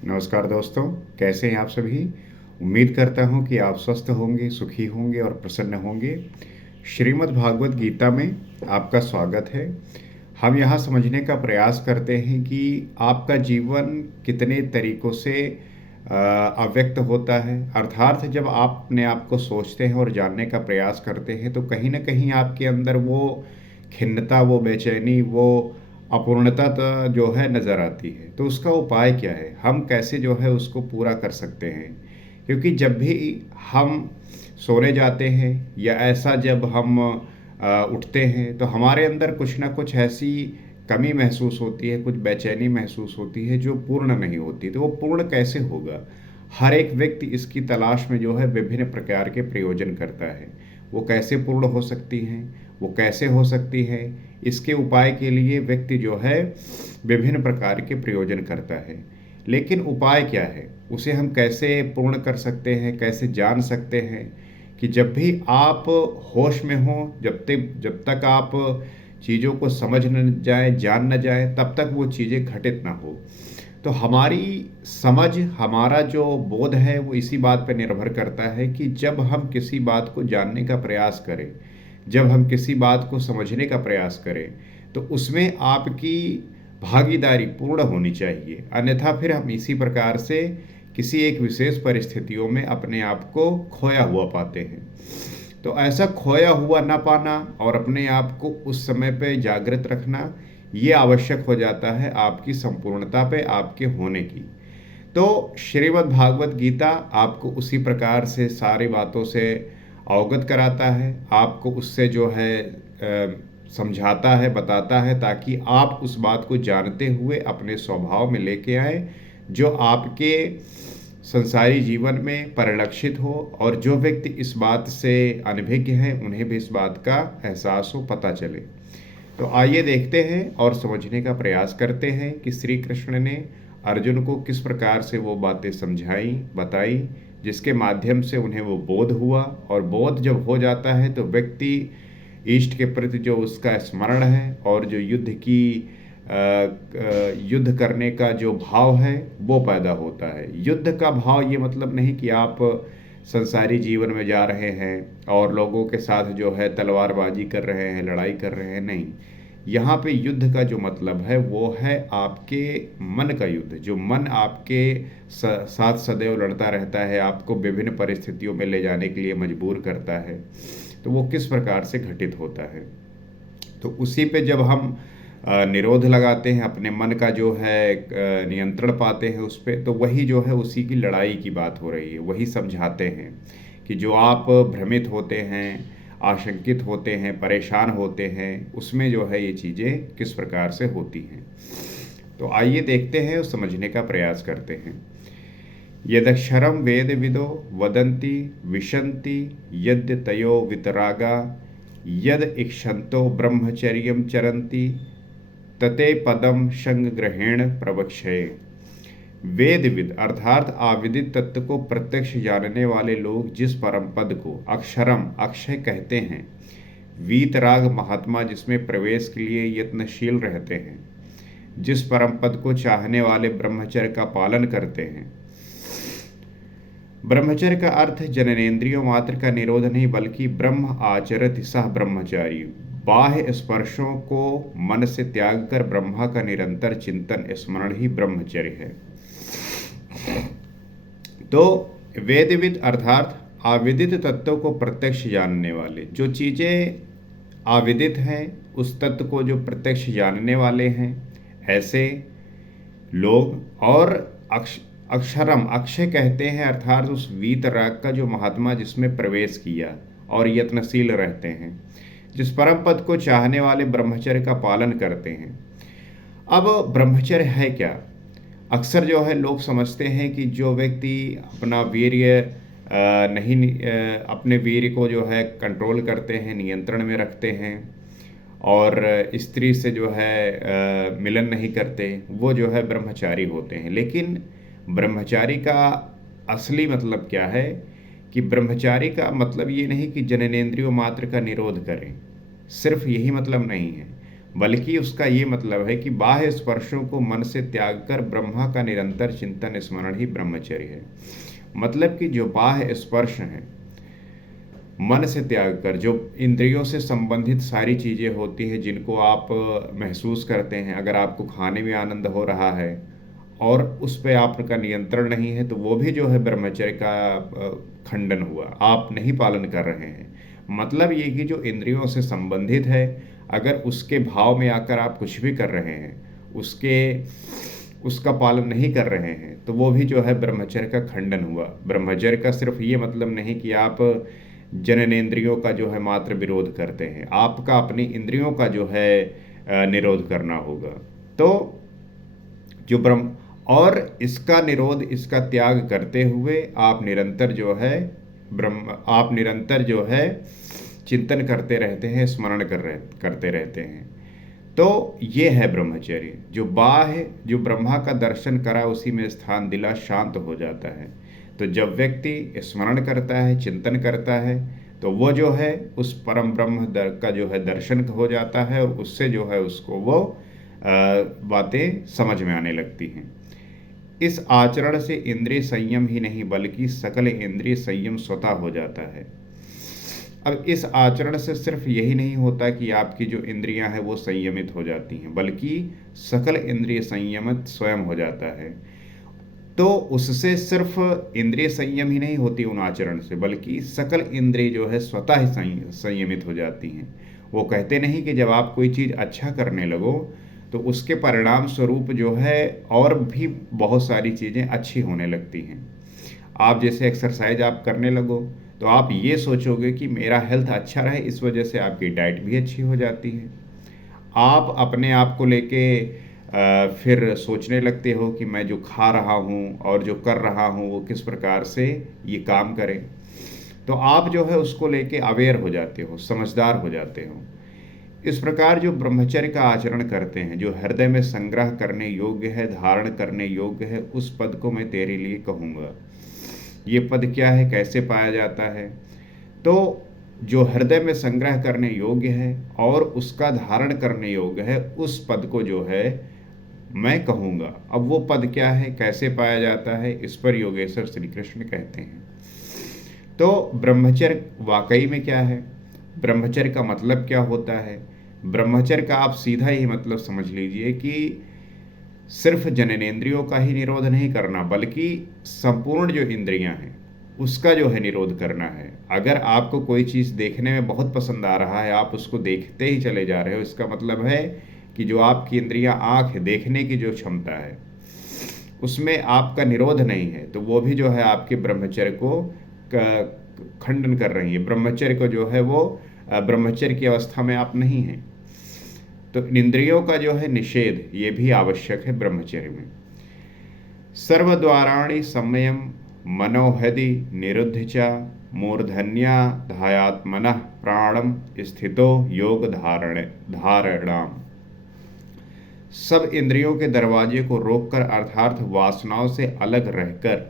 नमस्कार दोस्तों, कैसे हैं आप सभी? उम्मीद करता हूं कि आप स्वस्थ होंगे, सुखी होंगे और प्रसन्न होंगे। श्रीमद् भागवत गीता में आपका स्वागत है। हम यहाँ समझने का प्रयास करते हैं कि आपका जीवन कितने तरीकों से अव्यक्त होता है। अर्थात जब आप अपने आप को सोचते हैं और जानने का प्रयास करते हैं तो कहीं ना कहीं आपके अंदर वो खिन्नता, वो बेचैनी, वो अपूर्णता जो है नज़र आती है। तो उसका उपाय क्या है? हम कैसे जो है उसको पूरा कर सकते हैं? क्योंकि जब भी हम सोने जाते हैं या ऐसा जब हम उठते हैं तो हमारे अंदर कुछ ना कुछ ऐसी कमी महसूस होती है, कुछ बेचैनी महसूस होती है जो पूर्ण नहीं होती। तो वो पूर्ण कैसे होगा? हर एक व्यक्ति इसकी तलाश में जो है विभिन्न प्रकार के प्रयोजन करता है। वो कैसे पूर्ण हो सकती हैं, वो कैसे हो सकती है, इसके उपाय के लिए व्यक्ति जो है विभिन्न प्रकार के प्रयोजन करता है। लेकिन उपाय क्या है? उसे हम कैसे पूर्ण कर सकते हैं, कैसे जान सकते हैं कि जब भी आप होश में हों, जब तक आप चीज़ों को समझ न जाए, जान न जाए, तब तक वो चीज़ें घटित ना हो। तो हमारी समझ, हमारा जो बोध है वो इसी बात पर निर्भर करता है कि जब हम किसी बात को जानने का प्रयास करें, जब हम किसी बात को समझने का प्रयास करें, तो उसमें आपकी भागीदारी पूर्ण होनी चाहिए। अन्यथा फिर हम इसी प्रकार से किसी एक विशेष परिस्थितियों में अपने आप को खोया हुआ पाते हैं। तो ऐसा खोया हुआ ना पाना और अपने आप को उस समय पे जागृत रखना, ये आवश्यक हो जाता है आपकी संपूर्णता पे, आपके होने की। तो श्रीमद् भागवत गीता आपको उसी प्रकार से सारी बातों से अवगत कराता है, आपको उससे जो है समझाता है, बताता है, ताकि आप उस बात को जानते हुए अपने स्वभाव में लेके आए, जो आपके संसारी जीवन में परिलक्षित हो, और जो व्यक्ति इस बात से अनभिज्ञ हैं उन्हें भी इस बात का एहसास हो, पता चले। तो आइए देखते हैं और समझने का प्रयास करते हैं कि श्री कृष्ण ने अर्जुन को किस प्रकार से वो बातें समझाई, बताई, जिसके माध्यम से उन्हें वो बोध हुआ। और बोध जब हो जाता है तो व्यक्ति इष्ट के प्रति जो उसका स्मरण है और जो युद्ध करने का जो भाव है वो पैदा होता है। युद्ध का भाव ये मतलब नहीं कि आप संसारी जीवन में जा रहे हैं और लोगों के साथ जो है तलवारबाजी कर रहे हैं, लड़ाई कर रहे हैं, नहीं। यहाँ पे युद्ध का जो मतलब है वो है आपके मन का युद्ध। जो मन आपके साथ सदैव लड़ता रहता है, आपको विभिन्न परिस्थितियों में ले जाने के लिए मजबूर करता है, तो वो किस प्रकार से घटित होता है। तो उसी पे जब हम निरोध लगाते हैं, अपने मन का जो है नियंत्रण पाते हैं उस पे, तो वही जो है उसी की लड़ाई की बात हो रही है। वही समझाते हैं कि जो आप भ्रमित होते हैं, आशंकित होते हैं, परेशान होते हैं, उसमें जो है ये चीज़ें किस प्रकार से होती हैं। तो आइए देखते हैं और समझने का प्रयास करते हैं। यदक्षरं वेद विदो वदन्ति विशन्ति यद्य तयो वितरागा यद इक्षन्तो ब्रह्मचर्यं चरन्ति तते पदम संग्रहेण प्रवक्षये। वेदविद अर्थात आविदित तत्व को प्रत्यक्ष जानने वाले लोग जिस परम पद को अक्षरम, अक्षय कहते हैं, वीतराग महात्मा जिसमें प्रवेश के लिए यत्नशील रहते हैं, जिस परम पद को चाहने वाले ब्रह्मचर्य का पालन करते हैं। ब्रह्मचर्य का अर्थ जननेन्द्रियों मात्र का निरोध नहीं, बल्कि ब्रह्म आचरति सह ब्रह्मचारी, बाह्य स्पर्शों को मन से त्याग कर ब्रह्मा का निरंतर चिंतन स्मरण ही ब्रह्मचर्य है। तो वेदविद अर्थात आविदित तत्व को प्रत्यक्ष जानने वाले, जो चीज़ें आविदित हैं उस तत्व को जो प्रत्यक्ष जानने वाले हैं, ऐसे लोग। और अक्षरम, अक्षय कहते हैं अर्थात उस वीतराग का जो महात्मा जिसमें प्रवेश किया और यत्नशील रहते हैं, जिस परम पद को चाहने वाले ब्रह्मचर्य का पालन करते हैं। अब ब्रह्मचर्य है क्या? अक्सर जो है लोग समझते हैं कि जो व्यक्ति अपना वीर्य अपने वीर्य को जो है कंट्रोल करते हैं, नियंत्रण में रखते हैं, और स्त्री से जो है मिलन नहीं करते, वो जो है ब्रह्मचारी होते हैं। लेकिन ब्रह्मचारी का असली मतलब क्या है? कि ब्रह्मचारी का मतलब ये नहीं कि जननेंद्रियों मात्र का निरोध करें, सिर्फ यही मतलब नहीं है। बल्कि उसका ये मतलब है कि बाह्य स्पर्शों को मन से त्याग कर ब्रह्मा का निरंतर चिंतन स्मरण ही ब्रह्मचर्य है। मतलब कि जो बाह्य स्पर्श हैं, मन से त्याग कर, जो इंद्रियों से संबंधित सारी चीज़ें होती हैं जिनको आप महसूस करते हैं, अगर आपको खाने में आनंद हो रहा है और उस पे आपका नियंत्रण नहीं है, तो वो भी जो है ब्रह्मचर्य का खंडन हुआ, आप नहीं पालन कर रहे हैं। मतलब ये कि जो इंद्रियों से संबंधित है, अगर उसके भाव में आकर आप कुछ भी कर रहे हैं, उसका पालन नहीं कर रहे हैं, तो वो भी जो है ब्रह्मचर्य का खंडन हुआ। ब्रह्मचर्य का सिर्फ ये मतलब नहीं कि आप जननेंद्रियों का जो है मात्र विरोध करते हैं, आपका अपनी इंद्रियों का जो है निरोध करना होगा। तो जो ब्रह्म और इसका निरोध, इसका त्याग करते हुए आप निरंतर जो है आप निरंतर जो है चिंतन करते रहते हैं, स्मरण करते रहते हैं। तो ये है ब्रह्मचर्य। जो ब्रह्मा का दर्शन करा उसी में स्थान दिला, शांत हो जाता है। तो जब व्यक्ति स्मरण करता है, चिंतन करता है, तो वो जो है उस परम ब्रह्म का जो है दर्शन हो जाता है, और उससे जो है उसको वो बातें समझ में आने लगती हैं। इस आचरण से इंद्रिय संयम ही नहीं बल्कि सकल इंद्रिय संयम स्वतः हो जाता है। अब इस आचरण से सिर्फ यही नहीं होता कि आपकी जो इंद्रियां हैं वो संयमित हो जाती हैं, बल्कि सकल इंद्रिय संयमित स्वयं हो जाता है। तो उससे सिर्फ इंद्रिय संयम ही नहीं होती उन आचरण से, बल्कि सकल इंद्रिय जो है स्वतः ही संयमित हो जाती हैं। वो कहते नहीं कि जब आप कोई चीज़ अच्छा करने लगो तो उसके परिणाम स्वरूप जो है और भी बहुत सारी चीज़ें अच्छी होने लगती हैं। आप जैसे एक्सरसाइज आप करने लगो तो आप ये सोचोगे कि मेरा हेल्थ अच्छा रहे, इस वजह से आपकी डाइट भी अच्छी हो जाती है। आप अपने आप को लेके फिर सोचने लगते हो कि मैं जो खा रहा हूँ और जो कर रहा हूँ वो किस प्रकार से ये काम करे। तो आप जो है उसको लेके अवेयर हो जाते हो, समझदार हो जाते हो। इस प्रकार जो ब्रह्मचर्य का आचरण करते हैं, जो हृदय में संग्रह करने योग्य है, धारण करने योग्य है, उस पद को मैं तेरे लिए कहूँगा। ये पद क्या है, कैसे पाया जाता है? तो जो हृदय में संग्रह करने योग्य है और उसका धारण करने योग्य है, उस पद को जो है मैं कहूँगा। अब वो पद क्या है, कैसे पाया जाता है, इस पर योगेश्वर श्री कृष्ण कहते हैं। तो ब्रह्मचर्य वाकई में क्या है, ब्रह्मचर्य का मतलब क्या होता है? ब्रह्मचर्य का आप सीधा ही मतलब समझ लीजिए कि सिर्फ जननेंद्रियों का ही निरोध नहीं करना, बल्कि संपूर्ण जो इंद्रियां हैं उसका जो है निरोध करना है। अगर आपको कोई चीज़ देखने में बहुत पसंद आ रहा है, आप उसको देखते ही चले जा रहे हो, इसका मतलब है कि जो आपकी इंद्रियां, आँख है, देखने की जो क्षमता है, उसमें आपका निरोध नहीं है, तो वो भी जो है आपके ब्रह्मचर्य को खंडन कर रही है। ब्रह्मचर्य को जो है वो ब्रह्मचर्य की अवस्था में आप नहीं हैं। तो इंद्रियों का जो है निषेध ये भी आवश्यक है ब्रह्मचर्य में। सर्वद्वाराणि संयम मनोहदि निरुद्ध च मूर्धन्या धायात्मनः प्राणम स्थितो योग धारणाम। सब इंद्रियों के दरवाजे को रोककर अर्थात वासनाओं से अलग रहकर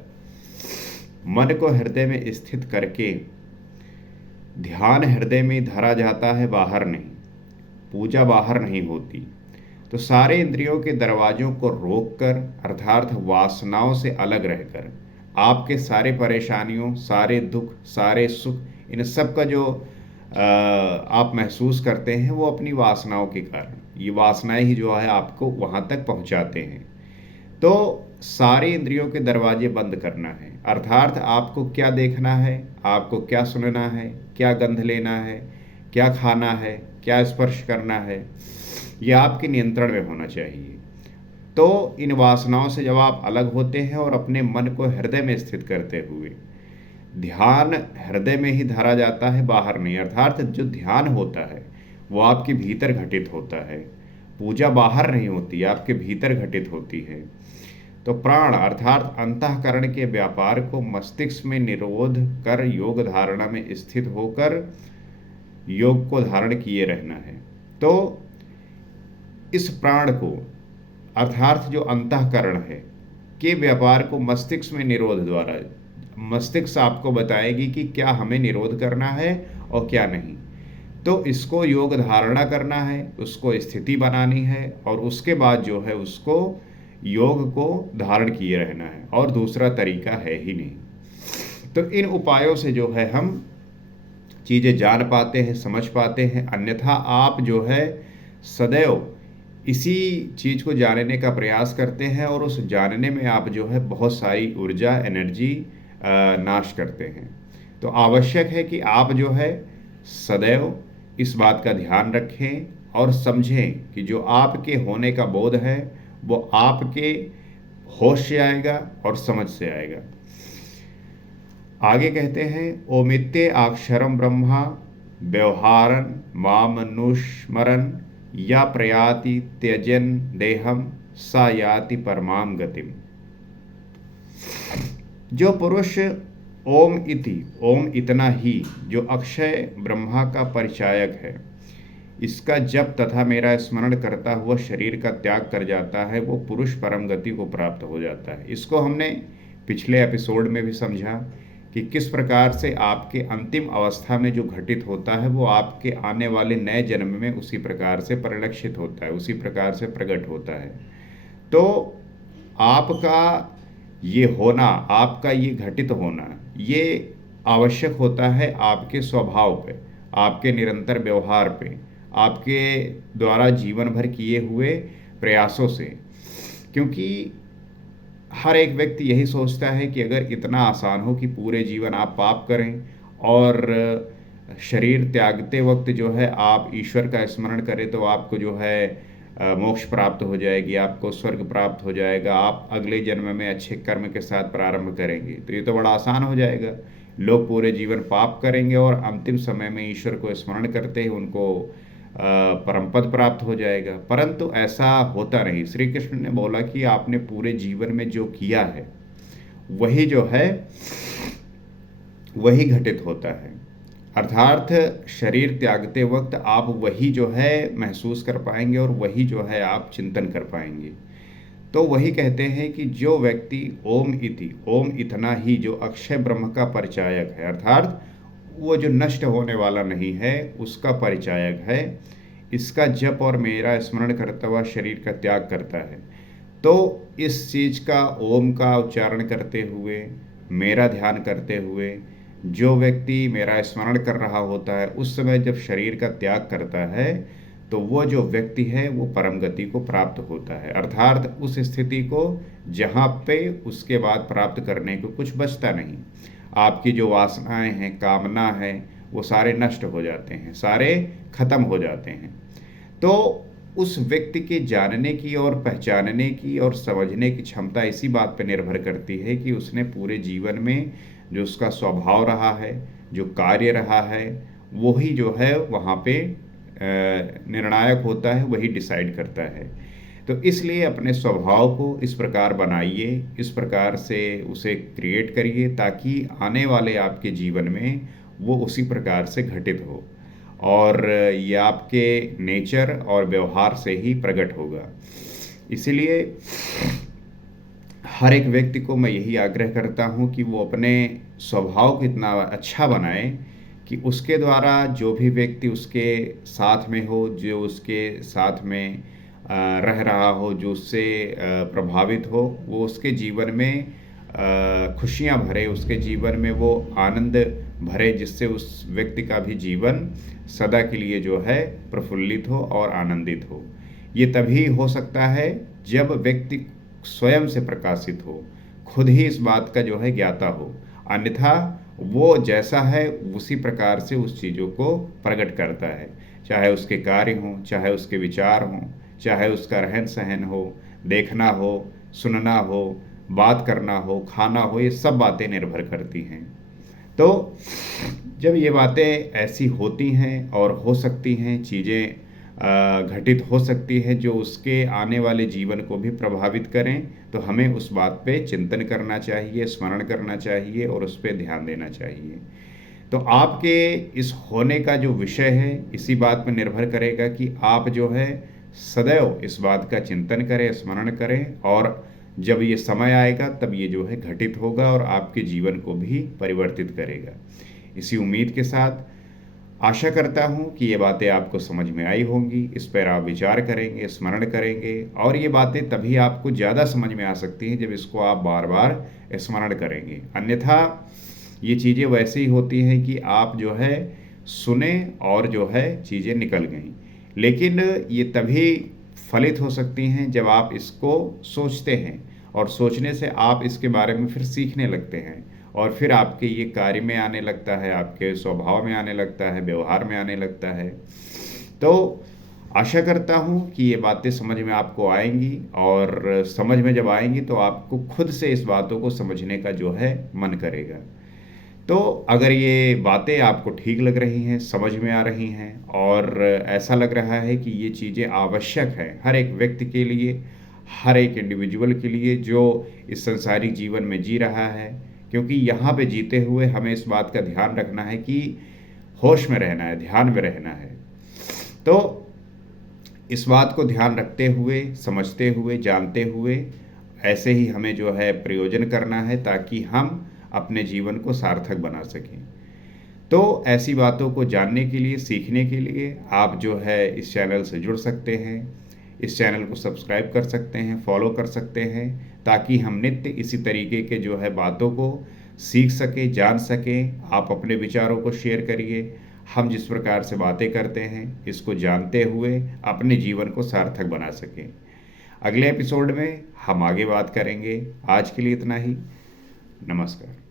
मन को हृदय में स्थित करके ध्यान हृदय में धरा जाता है, बाहर नहीं। पूजा बाहर नहीं होती। तो सारे इंद्रियों के दरवाजों को रोककर अर्थात वासनाओं से अलग रहकर आपके सारे परेशानियों, सारे दुख, सारे सुख, इन सब का जो आप महसूस करते हैं वो अपनी वासनाओं के कारण, ये वासनाएं ही जो है आपको वहाँ तक पहुँचाते हैं। तो सारे इंद्रियों के दरवाजे बंद करना है, अर्थात आपको क्या देखना है, आपको क्या सुनना है, क्या गंध लेना है, क्या खाना है, क्या स्पर्श करना है, यह आपके नियंत्रण में होना चाहिए। तो इन वासनाओं से जब आप अलग होते हैं और अपने मन को हृदय में स्थित करते हुए, ध्यान हृदय में ही धरा जाता है, बाहर नहीं। अर्थात जो ध्यान होता है वो आपके भीतर घटित होता है, पूजा बाहर नहीं होती, आपके भीतर घटित होती है। तो प्राण अर्थात अंतःकरण के व्यापार को मस्तिष्क में निरोध कर योग धारणा में स्थित होकर योग को धारण किए रहना है। तो इस प्राण को अर्थात जो अंतःकरण है के व्यापार को मस्तिष्क में निरोध द्वारा, मस्तिष्क आपको बताएगी कि क्या हमें निरोध करना है और क्या नहीं। तो इसको योग धारणा करना है, उसको स्थिति बनानी है और उसके बाद जो है उसको योग को धारण किए रहना है, और दूसरा तरीका है ही नहीं। तो इन उपायों से जो है हम चीज़ें जान पाते हैं, समझ पाते हैं। अन्यथा आप जो है सदैव इसी चीज़ को जानने का प्रयास करते हैं और उस जानने में आप जो है बहुत सारी ऊर्जा, एनर्जी नाश करते हैं। तो आवश्यक है कि आप जो है सदैव इस बात का ध्यान रखें और समझें कि जो आपके होने का बोध है वो आपके होश से आएगा और समझ से आएगा। आगे कहते हैं, ओमित्ते अक्षरम ब्रह्मा व्यवहारन मामनुस्मरन या प्रयाति त्यजन देहम सा याति परमाम गतिम। जो पुरुष ओम इति, ओम इतना ही, जो अक्षय ब्रह्मा का परिचायक है, इसका जप तथा मेरा स्मरण करता हुआ शरीर का त्याग कर जाता है, वो पुरुष परम गति को प्राप्त हो जाता है। इसको हमने पिछले एपिसोड में भी समझा कि किस प्रकार से आपके अंतिम अवस्था में जो घटित होता है वो आपके आने वाले नए जन्म में उसी प्रकार से परिलक्षित होता है, उसी प्रकार से प्रकट होता है। तो आपका ये होना, आपका ये घटित होना, ये आवश्यक होता है आपके स्वभाव पे, आपके निरंतर व्यवहार पे, आपके द्वारा जीवन भर किए हुए प्रयासों से। क्योंकि हर एक व्यक्ति यही सोचता है कि अगर इतना आसान हो कि पूरे जीवन आप पाप करें और शरीर त्यागते वक्त जो है आप ईश्वर का स्मरण करें तो आपको जो है मोक्ष प्राप्त हो जाएगी, आपको स्वर्ग प्राप्त हो जाएगा, आप अगले जन्म में अच्छे कर्म के साथ प्रारंभ करेंगे, तो ये तो बड़ा आसान हो जाएगा। लोग पूरे जीवन पाप करेंगे और अंतिम समय में ईश्वर को स्मरण करते ही उनको परम पद प्राप्त हो जाएगा। परंतु ऐसा होता नहीं। श्री कृष्ण ने बोला कि आपने पूरे जीवन में जो किया है वही जो है वही घटित होता है। अर्थात शरीर त्यागते वक्त आप वही जो है महसूस कर पाएंगे और वही जो है आप चिंतन कर पाएंगे। तो वही कहते हैं कि जो व्यक्ति ओम इति, ओम इतना ही, जो अक्षय ब्रह्म का परिचायक है, अर्थात वो जो नष्ट होने वाला नहीं है उसका परिचायक है, इसका जप और मेरा स्मरण करता हुआ शरीर का त्याग करता है। तो इस चीज़ का, ओम का उच्चारण करते हुए, मेरा ध्यान करते हुए जो व्यक्ति मेरा स्मरण कर रहा होता है, उस समय जब शरीर का त्याग करता है तो वो जो व्यक्ति है वो परम गति को प्राप्त होता है। अर्थात उस स्थिति को जहाँ पे उसके बाद प्राप्त करने को कुछ बचता नहीं। आपकी जो वासनाएं हैं, कामना है, वो सारे नष्ट हो जाते हैं, सारे खत्म हो जाते हैं। तो उस व्यक्ति के जानने की और पहचानने की और समझने की क्षमता इसी बात पर निर्भर करती है कि उसने पूरे जीवन में जो उसका स्वभाव रहा है, जो कार्य रहा है, वही जो है वहाँ पे निर्णायक होता है, वही डिसाइड करता है। तो इसलिए अपने स्वभाव को इस प्रकार बनाइए, इस प्रकार से उसे क्रिएट करिए ताकि आने वाले आपके जीवन में वो उसी प्रकार से घटित हो और ये आपके नेचर और व्यवहार से ही प्रकट होगा। इसीलिए हर एक व्यक्ति को मैं यही आग्रह करता हूँ कि वो अपने स्वभाव को इतना अच्छा बनाए कि उसके द्वारा जो भी व्यक्ति उसके साथ में हो, जो उसके साथ में रह रहा हो, जो उससे प्रभावित हो, वो उसके जीवन में खुशियाँ भरे, उसके जीवन में वो आनंद भरे, जिससे उस व्यक्ति का भी जीवन सदा के लिए जो है प्रफुल्लित हो और आनंदित हो। ये तभी हो सकता है जब व्यक्ति स्वयं से प्रकाशित हो, खुद ही इस बात का जो है ज्ञाता हो। अन्यथा वो जैसा है उसी प्रकार से उस चीज़ों को प्रकट करता है, चाहे उसके कार्य हों, चाहे उसके विचार हों, चाहे उसका रहन सहन हो, देखना हो, सुनना हो, बात करना हो, खाना हो, ये सब बातें निर्भर करती हैं। तो जब ये बातें ऐसी होती हैं और हो सकती हैं, चीज़ें घटित हो सकती है जो उसके आने वाले जीवन को भी प्रभावित करें, तो हमें उस बात पे चिंतन करना चाहिए, स्मरण करना चाहिए और उस पर ध्यान देना चाहिए। तो आपके इस होने का जो विषय है इसी बात पर निर्भर करेगा कि आप जो है सदैव इस बात का चिंतन करें, स्मरण करें, और जब ये समय आएगा तब ये जो है घटित होगा और आपके जीवन को भी परिवर्तित करेगा। इसी उम्मीद के साथ आशा करता हूँ कि ये बातें आपको समझ में आई होंगी, इस पर आप विचार करेंगे, स्मरण करेंगे और ये बातें तभी आपको ज़्यादा समझ में आ सकती हैं जब इसको आप बार बार स्मरण करेंगे। अन्यथा ये चीज़ें वैसे ही होती हैं कि आप जो है सुने और जो है चीज़ें निकल गईं। लेकिन ये तभी फलित हो सकती हैं जब आप इसको सोचते हैं और सोचने से आप इसके बारे में फिर सीखने लगते हैं और फिर आपके ये कार्य में आने लगता है, आपके स्वभाव में आने लगता है, व्यवहार में आने लगता है। तो आशा करता हूँ कि ये बातें समझ में आपको आएंगी और समझ में जब आएंगी तो आपको खुद से इस बातों को समझने का जो है मन करेगा। तो अगर ये बातें आपको ठीक लग रही हैं, समझ में आ रही हैं और ऐसा लग रहा है कि ये चीज़ें आवश्यक हैं हर एक व्यक्ति के लिए, हर एक इंडिविजुअल के लिए जो इस संसारिक जीवन में जी रहा है, क्योंकि यहाँ पे जीते हुए हमें इस बात का ध्यान रखना है कि होश में रहना है, ध्यान में रहना है। तो इस बात को ध्यान रखते हुए, समझते हुए, जानते हुए ऐसे ही हमें जो है प्रयोजन करना है ताकि हम अपने जीवन को सार्थक बना सकें। तो ऐसी बातों को जानने के लिए, सीखने के लिए आप जो है इस चैनल से जुड़ सकते हैं, इस चैनल को सब्सक्राइब कर सकते हैं, फॉलो कर सकते हैं ताकि हम नित्य इसी तरीके के जो है बातों को सीख सकें, जान सकें। आप अपने विचारों को शेयर करिए। हम जिस प्रकार से बातें करते हैं इसको जानते हुए अपने जीवन को सार्थक बना सकें। अगले एपिसोड में हम आगे बात करेंगे। आज के लिए इतना ही। नमस्कार।